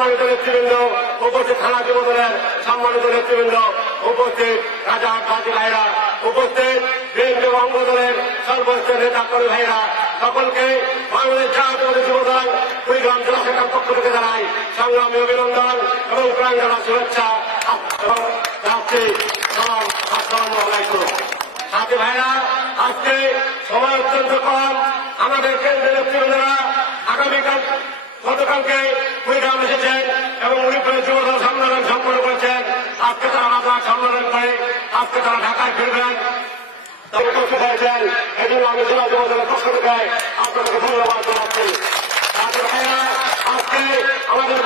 সম্মানিত নেতৃবৃন্দ, উপস্থিত থানা যুবদলের সম্মানিত নেতৃবৃন্দ, উপস্থিত রাজাহাট বাসী ভাইরা, উপস্থিত বিএনপি অঙ্গ দলের সর্বস্তরের নেতা কর্মী ভাইরা, সকলকে বাংলাদেশ জাতীয়তাবাদী যুবদল কুড়িগ্রাম জেলা শাখার পক্ষ থেকে জানাই সংগ্রামী অভিনন্দন এবং প্রাণ জানা শুভেচ্ছা এবং রাত্রি সালাম। আসসালামু আলাইকুম। সাথী ভাইরা, আজকে সময় অত্যন্ত কম। আমাদের কেন্দ্রীয় নেতৃবৃন্দরা আগামীকাল গতকালকে কুড়িগ্রাম এসেছেন এবং উনিপুরের যুবদল সম্মেলন সম্পন্ন করেছেন। আজকে তারা রাজহাট সম্মেলন করে আজকে তারা ঢাকায় ফিরবেন। উপস্থিত হয়েছেন, এই জন্য আমি জেলা যুবদলের পক্ষ থেকে আপনাদেরকে ধন্যবাদ জানাচ্ছি। সাথী ভাইরা, আজকে আমাদের